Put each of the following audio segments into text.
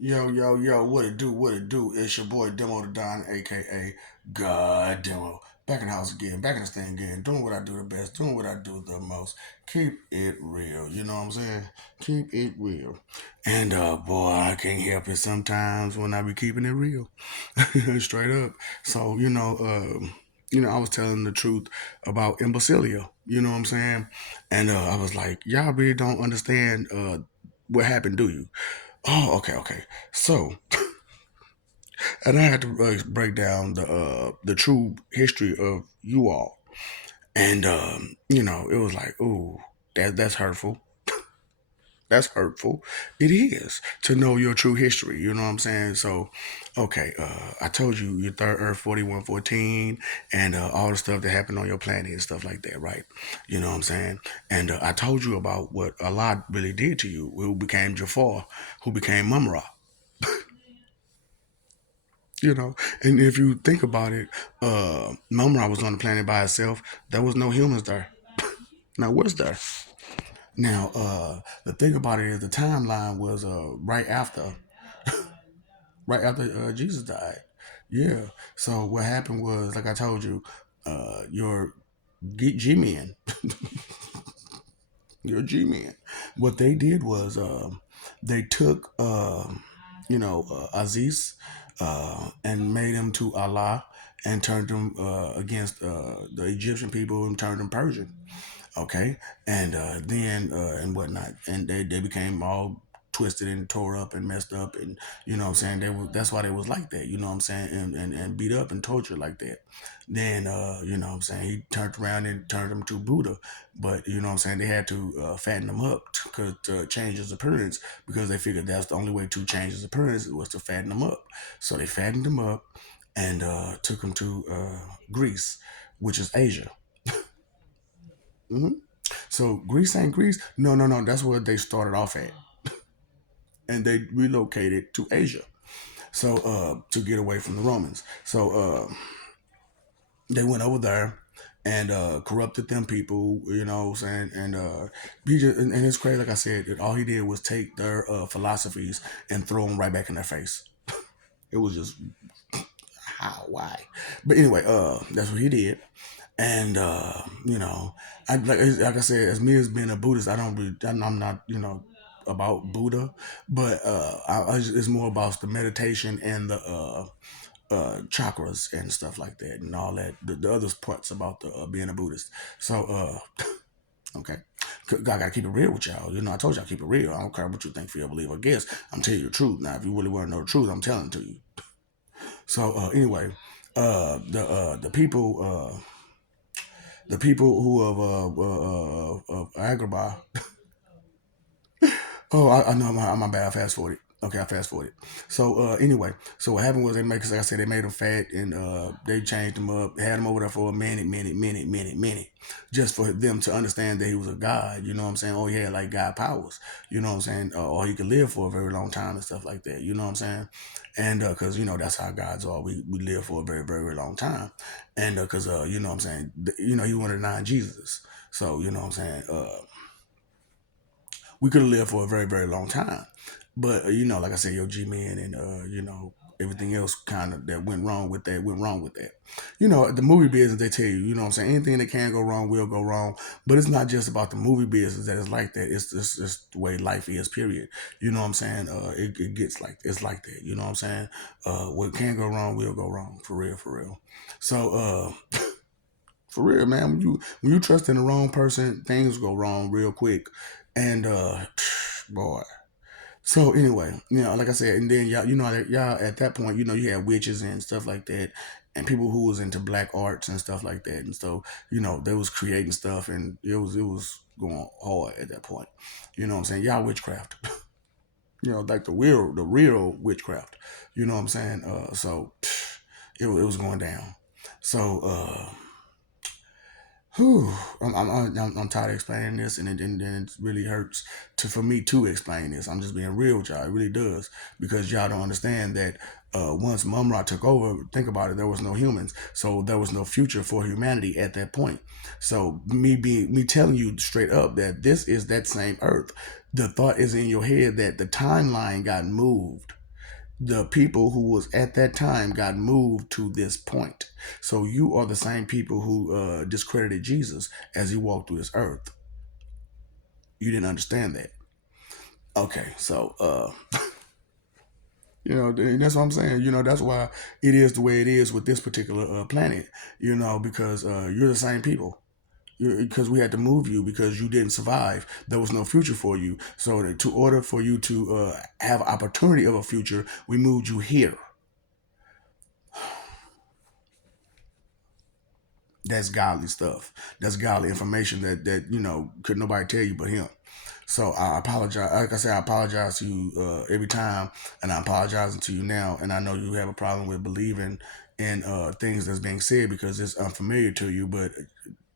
Yo, yo, yo, what it do, what it do? It's your boy Demo the Don, aka God Demo. Back in the house again, back in this thing again, doing what I do the best, doing what I do the most. Keep it real, you know what I'm saying? Keep it real. And boy, I can't help it sometimes when I be keeping it real. Straight up. So, I was telling the truth about Imbecillia, you know what I'm saying? And I was like, y'all really don't understand what happened, do you? Oh, okay, okay. So, and I had to break down the true history of you all, and it was like, ooh, that's hurtful. That's hurtful. It is to know your true history. You know what I'm saying? So, okay, I told you your third Earth 4114 and all the stuff that happened on your planet and stuff like that, right? You know what I'm saying? And I told you about what Allah really did to you, who became Jafar, who became Mumra. And if you think about it, Mumra was on the planet by itself. There was no humans there. Now, was there? Now, the thing about it is the timeline was right after Jesus died. Yeah. So what happened was, like I told you, your G-men, your G-men, what they did was they took, Aziz and made him to Allah and turned him against the Egyptian people and turned them Persian. Okay, and then and whatnot, and they became all twisted and tore up and messed up, and what I'm saying, that's why they was like that, you know what I'm saying, and beat up and tortured like that. Then what I'm saying, he turned around and turned him to Buddha, but what I'm saying, they had to fatten him up to change his appearance, because they figured that's the only way to change his appearance was to fatten him up. So they fattened him up and took him to Greece, which is Asia. Hmm. So Greece ain't Greece. No, no, no. That's where they started off at, and they relocated to Asia. So to get away from the Romans. So they went over there and corrupted them people. You know what I'm saying? And and it's crazy. Like I said, that all he did was take their philosophies and throw them right back in their face. It was just how, why? But anyway, that's what he did. And like I said, as me as being a Buddhist, I don't really, I'm not, about Buddha, but it's more about the meditation and the chakras and stuff like that, and all that. The other parts about the being a Buddhist. So, okay. I gotta keep it real with y'all. I told y'all keep it real. I don't care what you think, feel, believe, or guess. I'm telling you the truth. Now, if you really want to know the truth, I'm telling it to you. So anyway, the people who of Agrabah. Oh, I know my bad. I fast forwarded. Okay, I fast forwarded. So anyway, so what happened was they make, like I said, they made him fat and they changed him up, had him over there for a minute, just for them to understand that he was a god. You know what I'm saying? Oh, he had like god powers. You know what I'm saying? Or he could live for a very long time and stuff like that. You know what I'm saying? And because that's how gods are. We live for a very very very long time, and because you know what I'm saying, he wanted to nine Jesus. So you know what I'm saying. We could have lived for a very, very long time. But like I said, your G Man and everything else kind of that went wrong with that. The movie business, they tell you, what I'm saying, anything that can go wrong will go wrong. But it's not just about the movie business that is like that. It's the way life is, period. You know what I'm saying? It gets like it's like that. You know what I'm saying? What can go wrong will go wrong, for real, for real. So for real, man. When you trust in the wrong person, things go wrong real quick. And boy. So anyway, like I said, and then y'all at that point, you had witches and stuff like that, and people who was into black arts and stuff like that, and so they was creating stuff, and it was going hard at that point. You know what I'm saying? Y'all witchcraft, like the real witchcraft. You know what I'm saying? So it was going down. So Whew, I'm tired of explaining this, and it really hurts for me to explain this. I'm just being real with y'all. It really does, because y'all don't understand that once Mumra took over, think about it, there was no humans, so there was no future for humanity at that point. So me telling you straight up that this is that same Earth. The thought is in your head that the timeline got moved. The people who was at that time got moved to this point. So you are the same people who discredited Jesus as he walked through this earth. You didn't understand that. Okay, so and that's what I'm saying. That's why it is the way it is with this particular planet. Because you're the same people. Because we had to move you because you didn't survive. There was no future for you. So to order for you to have opportunity of a future, we moved you here. That's godly stuff. That's godly information that could nobody tell you but him. So I apologize. Like I said, I apologize to you every time, and I'm apologizing to you now. And I know you have a problem with believing in things that's being said because it's unfamiliar to you. But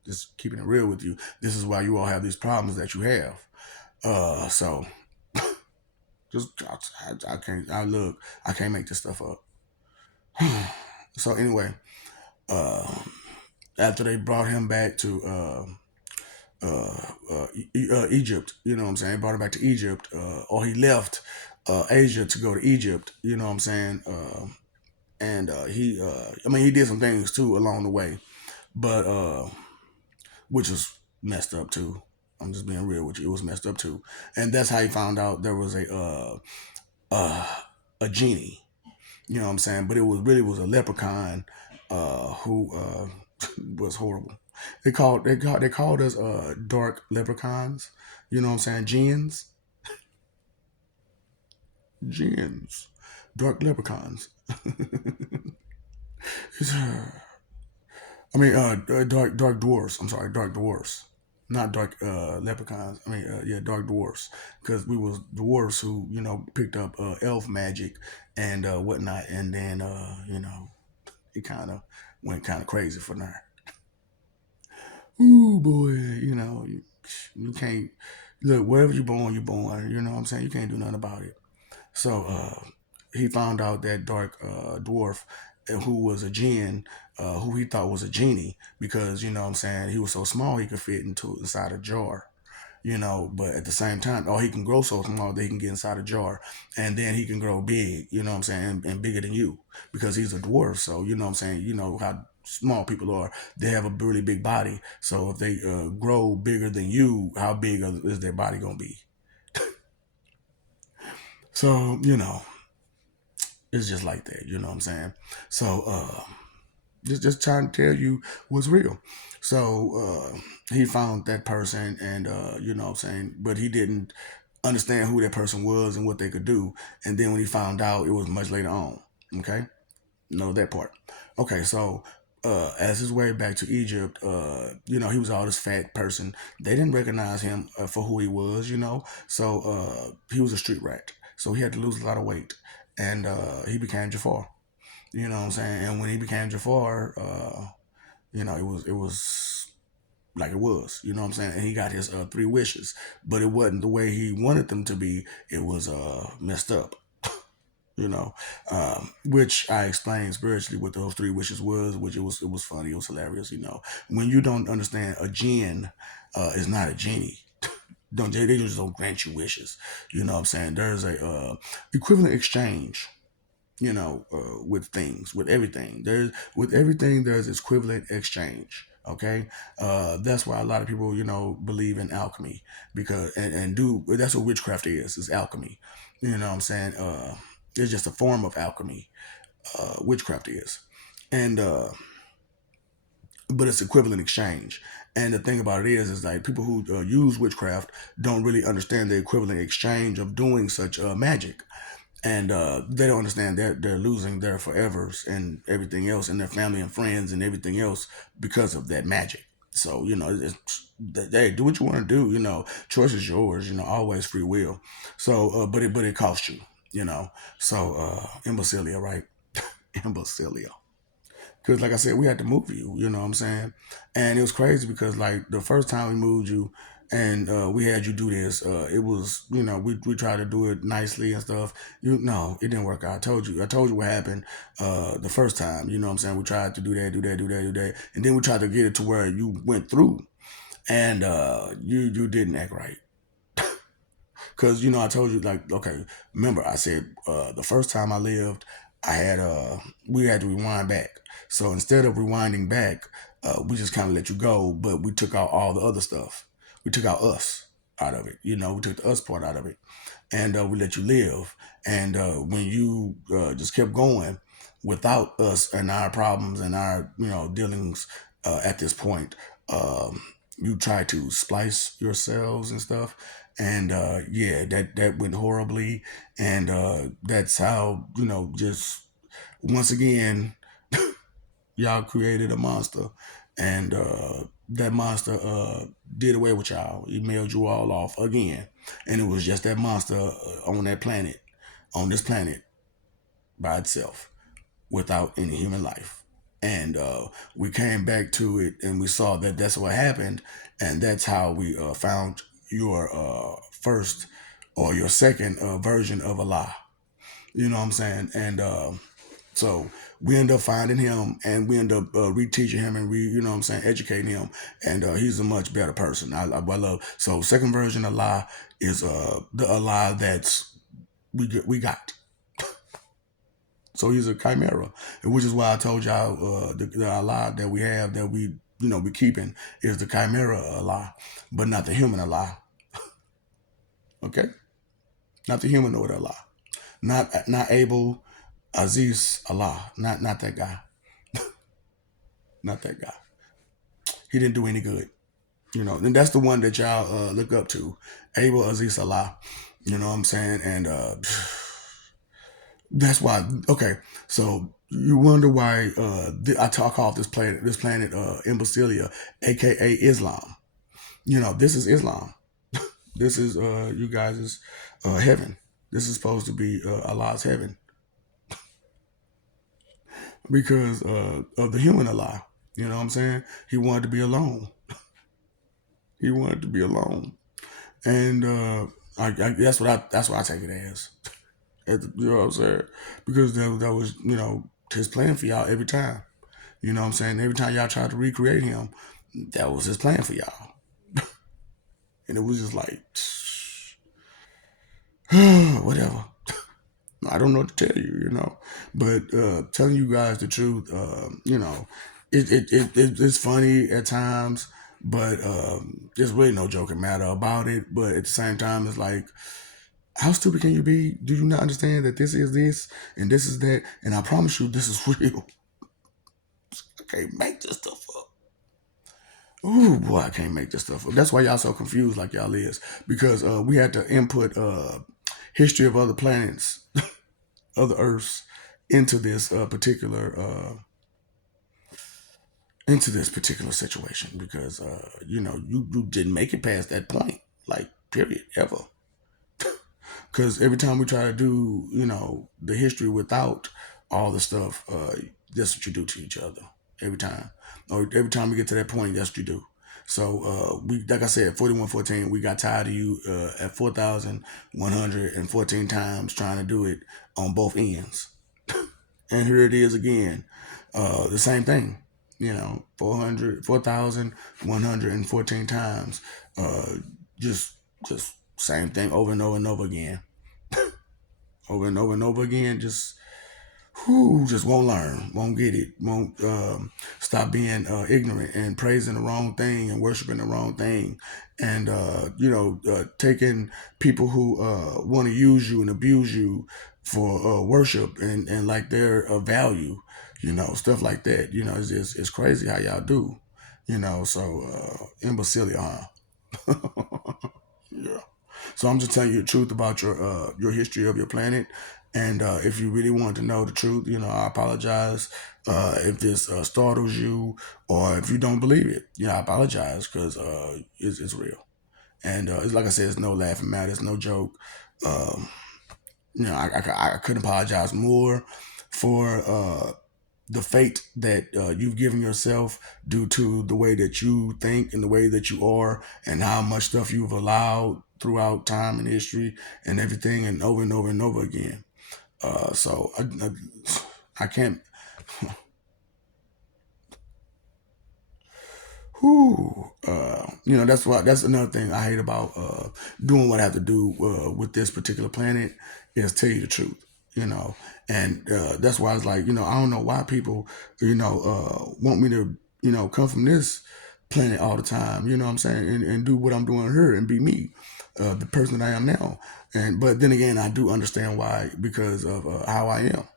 just keeping it real with you, this is why you all have these problems that you have. So just I can't. I look. I can't make this stuff up. So anyway, uh, after they brought him back to Egypt. You know what I'm saying? Brought him back to Egypt, or he left Asia to go to Egypt. You know what I'm saying? And I mean, he did some things too along the way, but which was messed up too. I'm just being real with you. It was messed up too, and that's how he found out there was uh, a genie. You know what I'm saying? But it was really was a leprechaun who was horrible. They called us dark leprechauns. You know what I'm saying? Gens, dark leprechauns. I mean, dark dwarfs. I'm sorry, dark dwarfs, not dark leprechauns. I mean, yeah, dark dwarfs, because we was dwarfs who picked up elf magic and whatnot, and then it kind of went kind of crazy from there. Ooh boy, you can't look wherever you're born, you're born. You know what I'm saying? You can't do nothing about it. So he found out that dark dwarf who was a jinn, who he thought was a genie, because what I'm saying, he was so small he could fit inside a jar. But at the same time, he can grow so small that he can get inside a jar, and then he can grow big, you know what I'm saying, and bigger than you, because he's a dwarf. So you know what I'm saying, you know how small people are, they have a really big body. So if they grow bigger than you, how big is their body gonna be? So it's just like that, you know what I'm saying? So just trying to tell you what's real. So he found that person, and you know what I'm saying, but he didn't understand who that person was and what they could do. And then when he found out, it was much later on. Okay, know that part. Okay, so as his way back to Egypt, he was all this fat person. They didn't recognize him for who he was, So he was a street rat. So he had to lose a lot of weight, and he became Jafar. You know what I'm saying? And when he became Jafar, it was like it was. You know what I'm saying? And he got his three wishes, but it wasn't the way he wanted them to be. It was messed up. Which I explained spiritually what those three wishes was, which it was funny, it was hilarious. When you don't understand, a jinn is not a genie. Don't they just don't grant you wishes? You know what I'm saying? There's a equivalent exchange, with things, with everything. There's equivalent exchange. Okay, that's why a lot of people, believe in alchemy, because and do that's what witchcraft is alchemy. You know what I'm saying? It's just a form of alchemy. Witchcraft is, and but it's equivalent exchange. And the thing about it is like people who use witchcraft don't really understand the equivalent exchange of doing such magic, and they don't understand that they're losing their forevers and everything else, and their family and friends and everything else because of that magic. So hey, do what you want to do. Choice is yours. Always free will. So, but it costs you. So imbecillia, right? Imbecillia. Because, like I said, we had to move you, you know what I'm saying? And it was crazy because, like, the first time we moved you and we had you do this, it was, we tried to do it nicely and stuff. No, it didn't work out. I told you what happened the first time, you know what I'm saying? We tried to do that, do that, do that, do that. And then we tried to get it to where you went through, and you didn't act right. Because I told you, like, okay, remember I said the first time I lived, I had we had to rewind back. So instead of rewinding back, we just kind of let you go, but we took out all the other stuff. We took out us out of it. We took the us part out of it, and we let you live. And when you just kept going without us and our problems and our dealings at this point, you try to splice yourselves and stuff, and yeah, that went horribly, and that's how just once again y'all created a monster, and that monster did away with y'all. He mailed you all off again, and it was just that monster on that planet, on this planet by itself, without any human life. And we came back to it, and we saw that that's what happened, and that's how we found your first or your second version of a lie. You know what I'm saying? And so we end up finding him, and we end up reteaching him and educating him, and he's a much better person. I love. So second version of lie is the a lie that's we got. So he's a chimera, and which is why I told y'all the lie that we have that we keeping is the chimera lie, but not the human lie. Okay, not the humanoid lie. Not Abel Aziz Allah. Not that guy. Not that guy. He didn't do any good. And that's the one that y'all look up to, Abel Aziz Allah. You know what I'm saying? And that's why. Okay, so you wonder why I talk off this planet, Imbecillia, aka Islam. This is Islam. This is you guys' heaven. This is supposed to be Allah's heaven because of the human Allah. You know what I'm saying? He wanted to be alone. He wanted to be alone, and that's what I take it as. You know what I'm saying? Because that was his plan for y'all every time. You know what I'm saying? Every time y'all tried to recreate him, that was his plan for y'all, and it was just like whatever. I don't know what to tell you, but telling you guys the truth, it's funny at times, but there's really no joking matter about it. But at the same time, it's like, how stupid can you be? Do you not understand that this is this and this is that? And I promise you, this is real. I can't make this stuff up. Ooh, boy, I can't make this stuff up. That's why y'all so confused like y'all is. Because we had to input history of other planets, other Earths, into this particular situation. Because, you didn't make it past that point. Like, period, ever. Because every time we try to do, the history without all the stuff, that's what you do to each other. Every time. Or every time we get to that point, that's what you do. So we, like I said, 4114, we got tired of you at 4,114 times trying to do it on both ends. And here it is again. The same thing. 4,114 times. Just same thing over and over and over again. Over and over and over again. Just won't learn, won't get it, won't stop being ignorant and praising the wrong thing and worshiping the wrong thing, and taking people who want to use you and abuse you for worship and like their value, stuff like that. It's crazy how y'all do, So imbecillia, huh? Yeah. So I'm just telling you the truth about your history of your planet, and if you really want to know the truth, I apologize if this startles you or if you don't believe it. I apologize because it's real, and it's like I said, it's no laughing matter, it's no joke. Um, I couldn't apologize more for the fate that you've given yourself due to the way that you think and the way that you are and how much stuff you've allowed throughout time and history and everything and over and over again. So I can't. Whew, that's another thing I hate about doing what I have to do with this particular planet is tell you the truth, you know, and that's why it's like, I don't know why people, want me to, come from this planet all the time, you know what I'm saying, and do what I'm doing here and be me, the person that I am now, but then again, I do understand why because of how I am,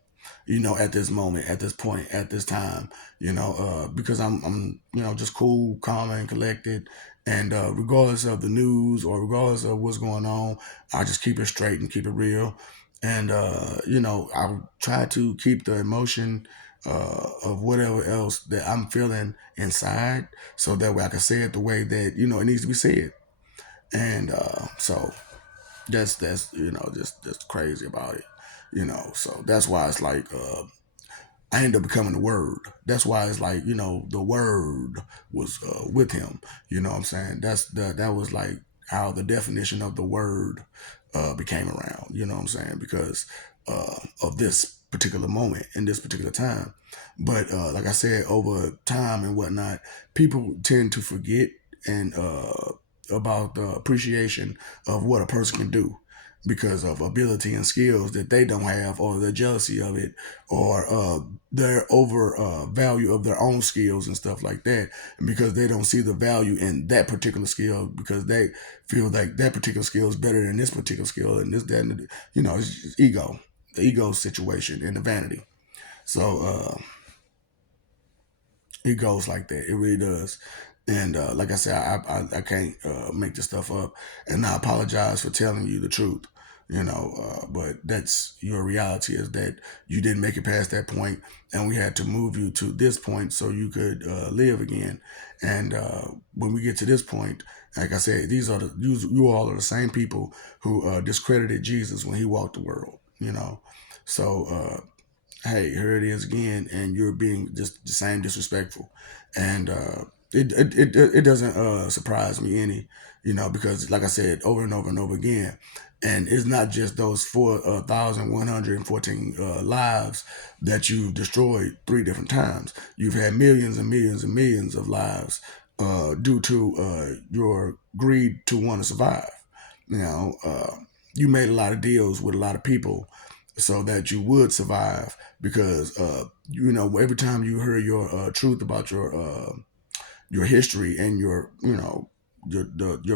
at this moment, at this point, at this time, because I'm, just cool, calm, and collected. And regardless of the news or regardless of what's going on, I just keep it straight and keep it real. And, I try to keep the emotion of whatever else that I'm feeling inside so that way I can say it the way that, it needs to be said. And so that's just crazy about it, so that's why it's like I ended up becoming the word. That's why it's like, the word was with him. You know what I'm saying? That was like how the definition of the word became around. You know what I'm saying? Because of this particular moment in this particular time. But like I said, over time and whatnot, people tend to forget and about the appreciation of what a person can do because of ability and skills that they don't have, or the jealousy of it, or their over value of their own skills and stuff like that, and because they don't see the value in that particular skill because they feel like that particular skill is better than this particular skill and this that and it's just ego, the ego situation and the vanity. So it goes like that. It really does. And like I said, I can't make this stuff up. And I apologize for telling you the truth. But that's your reality is that you didn't make it past that point, and we had to move you to this point so you could live again. And when we get to this point, like I said, you all are the same people who discredited Jesus when he walked the world. So hey, here it is again, and you're being just the same disrespectful, and it doesn't surprise me any, because like I said, over and over and over again, and it's not just those 4,114 lives that you've destroyed 3 different times. You've had millions and millions and millions of lives due to your greed to want to survive. You know, you made a lot of deals with a lot of people so that you would survive because every time you heard your truth about your history and your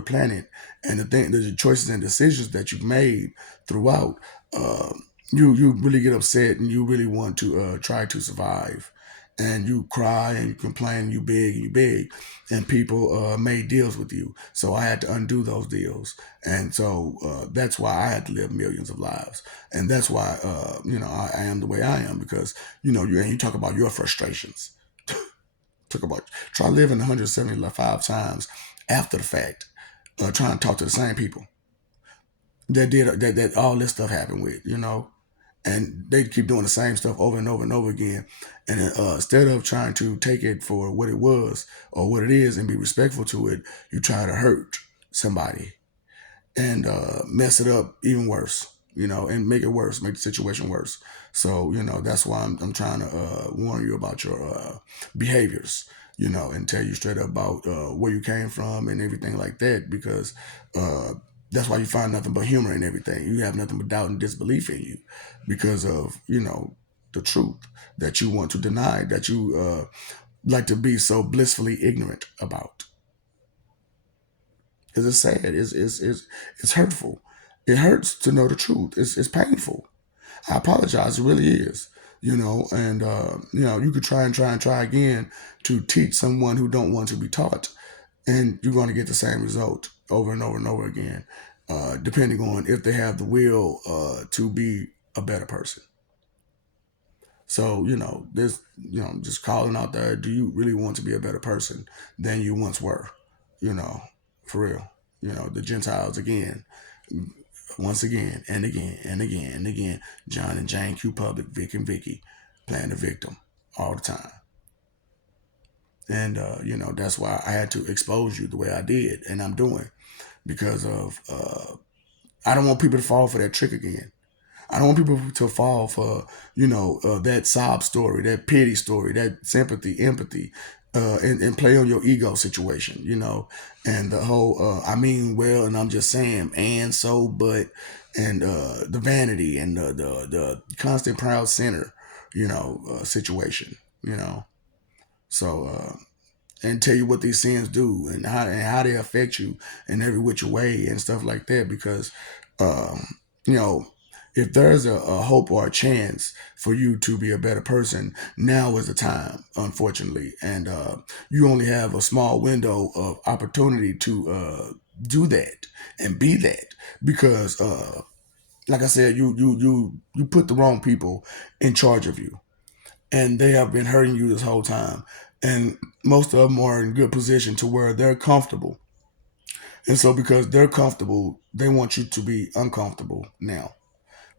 planet and the choices and decisions that you've made throughout, uh, you really get upset and you really want to try to survive, and you cry and you complain, you beg, and people made deals with you. So I had to undo those deals, and so that's why I had to live millions of lives, and that's why I am the way I am because you talk about your frustrations. Talk about try living 175 times after the fact, trying to talk to the same people that all this stuff happened with, and they keep doing the same stuff over and over and over again. And instead of trying to take it for what it was or what it is and be respectful to it, you try to hurt somebody and mess it up even worse, and make it worse, make the situation worse. So, that's why I'm trying to warn you about your behaviors, and tell you straight up about where you came from and everything like that, because uh, that's why you find nothing but humor in everything. You have nothing but doubt and disbelief in you because of, the truth that you want to deny, that you like to be so blissfully ignorant about. Because it's sad. It's hurtful. It hurts to know the truth. It's painful. I apologize. It really is. And you could try and try and try again to teach someone who don't want to be taught, and you're going to get the same result over and over and over again, depending on if they have the will to be a better person. So, this, just calling out there, do you really want to be a better person than you once were? You know, for real. The Gentiles again, once again, and again, and again, and again. John and Jane, Q Public, Vic and Vicky, playing the victim all the time. And, that's why I had to expose you the way I did, and I'm doing, because of, I don't want people to fall for that trick again. I don't want people to fall for, that sob story, that pity story, that sympathy, empathy, and play on your ego situation, and the whole I mean well, and I'm just saying, and so, but, and the vanity and the constant proud center, situation, so and tell you what these sins do and how they affect you in every which way and stuff like that. Because, um, you know, if there's a hope or a chance for you to be a better person, now is the time, unfortunately. And you only have a small window of opportunity to do that and be that. Because, like I said, you put the wrong people in charge of you, and they have been hurting you this whole time. And most of them are in good position to where they're comfortable. And so because they're comfortable, they want you to be uncomfortable now.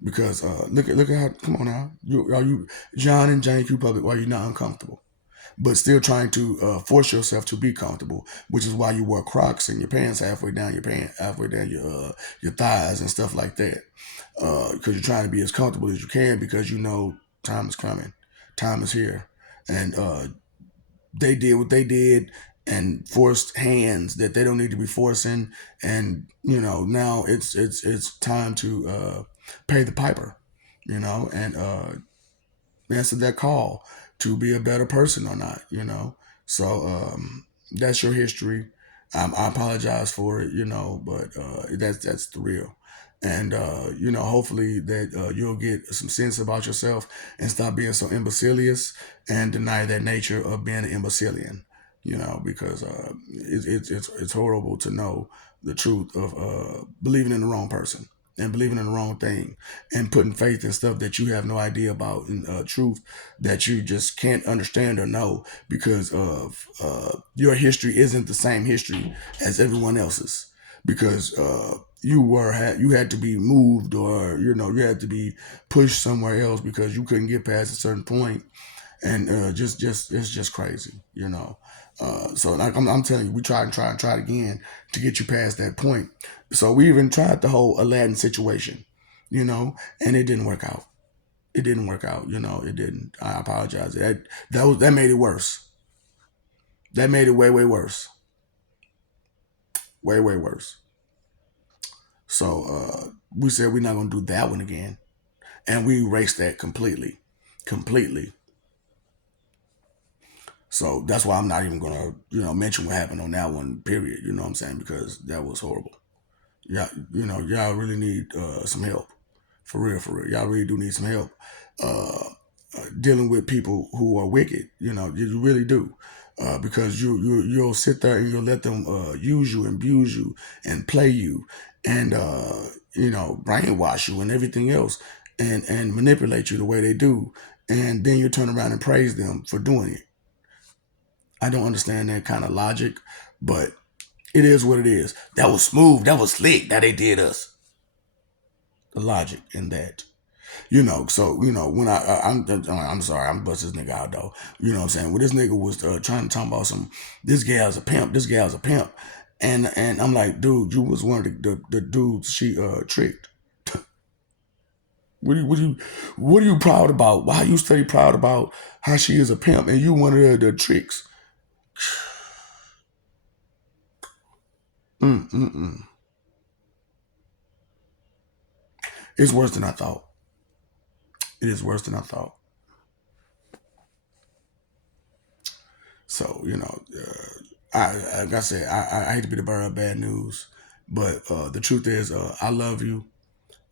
Because look at how, come on now, are you John and Jane Q Public? Why you not uncomfortable, but still trying to force yourself to be comfortable, which is why you wear Crocs and your pants halfway down your pants, halfway down your thighs and stuff like that, because you're trying to be as comfortable as you can because you know time is coming, time is here, and they did what they did and forced hands that they don't need to be forcing, and now it's time to pay the piper, and answer that call to be a better person or not, so that's your history. I apologize for it, but that's the real. And hopefully that you'll get some sense about yourself and stop being so imbecilious and deny that nature of being an imbecilian, because it's horrible to know the truth of believing in the wrong person and believing in the wrong thing and putting faith in stuff that you have no idea about, and truth that you just can't understand or know because of your history isn't the same history as everyone else's, because you had to be moved, or you had to be pushed somewhere else because you couldn't get past a certain point. And just it's just crazy, so like I'm telling you, we tried and tried and tried again to get you past that point. So we even tried the whole Aladdin situation, and it didn't work out. It didn't work out. It didn't. I apologize. That made it worse. That made it way way worse. Way way worse. So we said we're not gonna do that one again, and we erased that completely, completely. So that's why I'm not even gonna, mention what happened on that one. Period. You know what I'm saying? Because that was horrible. Yeah, y'all really need some help, for real, for real. Y'all really do need some help dealing with people who are wicked. You really do, because you'll sit there and you'll let them use you, abuse you, and play you, and brainwash you and everything else, and manipulate you the way they do, and then you turn around and praise them for doing it. I don't understand that kind of logic, but it is what it is. That was smooth. That was slick. That they did us. The logic in that. So when I'm sorry, I'm bust this nigga out though. You know what I'm saying? When this nigga was trying to talk about this gal's a pimp, this gal's a pimp, and I'm like, dude, you was one of the dudes she tricked. What are you proud about? Why you stay proud about how she is a pimp and you one of the tricks? Mm-mm-mm. It's worse than I thought. It is worse than I thought. So like I said, I hate to be the bearer of bad news, but the truth is, I love you.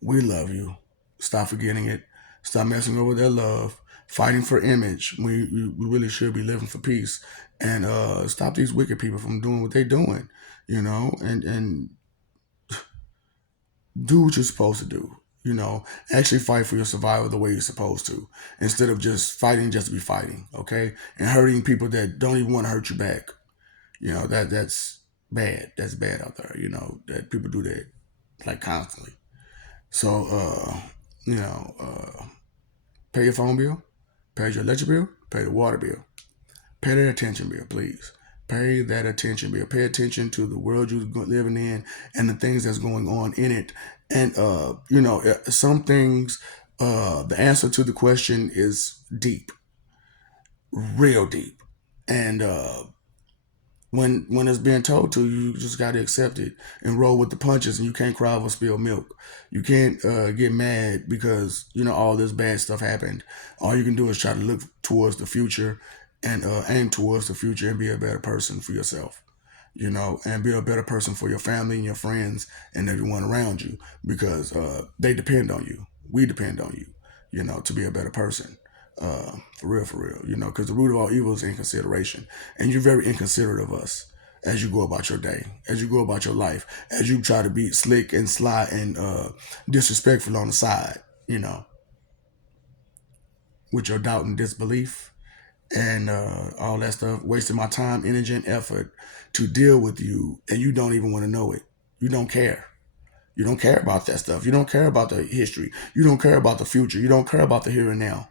We love you. Stop forgetting it. Stop messing over their love. Fighting for image. We really should be living for peace, and stop these wicked people from doing what they're doing. And do what you're supposed to do. Actually fight for your survival the way you're supposed to, instead of just fighting just to be fighting. Okay, and hurting people that don't even want to hurt you back. That's bad. That's bad out there. That people do that like constantly. So pay your phone bill, pay your electric bill, pay the water bill, pay that attention bill, please. Pay that attention bill. Pay attention to the world you're living in and the things that's going on in it. And some things. The answer to the question is deep, real deep. And when it's being told to you, you just got to accept it and roll with the punches. And you can't cry over spilled milk. You can't get mad because all this bad stuff happened. All you can do is try to look towards the future and aim towards the future and be a better person for yourself. And be a better person for your family and your friends and everyone around you because they depend on you. We depend on you, to be a better person. For real, because the root of all evil is inconsideration. And you're very inconsiderate of us as you go about your day, as you go about your life, as you try to be slick and sly and disrespectful on the side, with your doubt and disbelief and all that stuff, wasting my time, energy, and effort to deal with you, and you don't even want to know it. You don't care. You don't care about that stuff. You don't care about the history. You don't care about the future. You don't care about the here and now.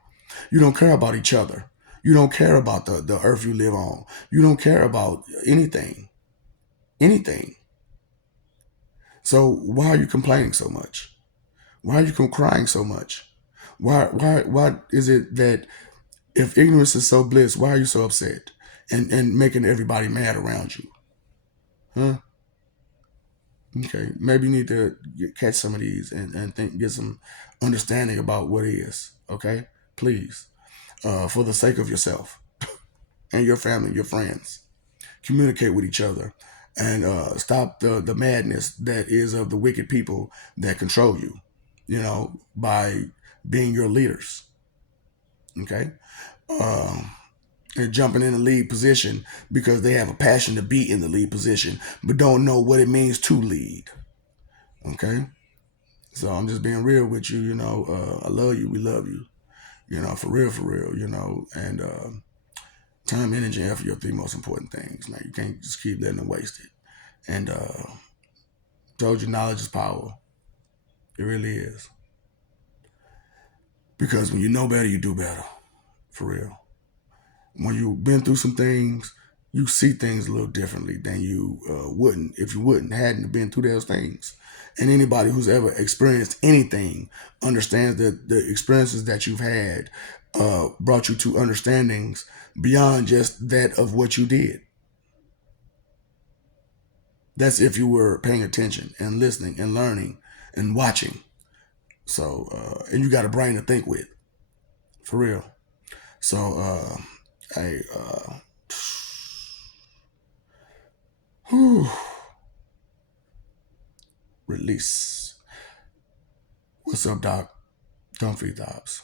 You don't care about each other. You don't care about the earth you live on. You don't care about anything. Anything. So why are you complaining so much? Why are you crying so much? Why is it that if ignorance is so bliss, why are you so upset and making everybody mad around you? Huh? Okay, maybe you need to catch some of these and get some understanding about what is. Okay, please, for the sake of yourself and your family, your friends, communicate with each other and stop the madness that is of the wicked people that control you. By being your leaders. Okay. And jumping in the lead position because they have a passion to be in the lead position, but don't know what it means to lead. Okay, so I'm just being real with you. I love you. We love you. For real, for real. And time, energy, and effort are your three most important things. Like you can't just keep letting them waste it. And told you, knowledge is power. It really is. Because when you know better, you do better. For real. When you've been through some things, you see things a little differently than you wouldn't if you hadn't been through those things. And anybody who's ever experienced anything understands that the experiences that you've had brought you to understandings beyond just that of what you did. That's if you were paying attention and listening and learning and watching. So, and you got a brain to think with, for real. So, I, whew, release. What's up, Doc? Don't feed the ops.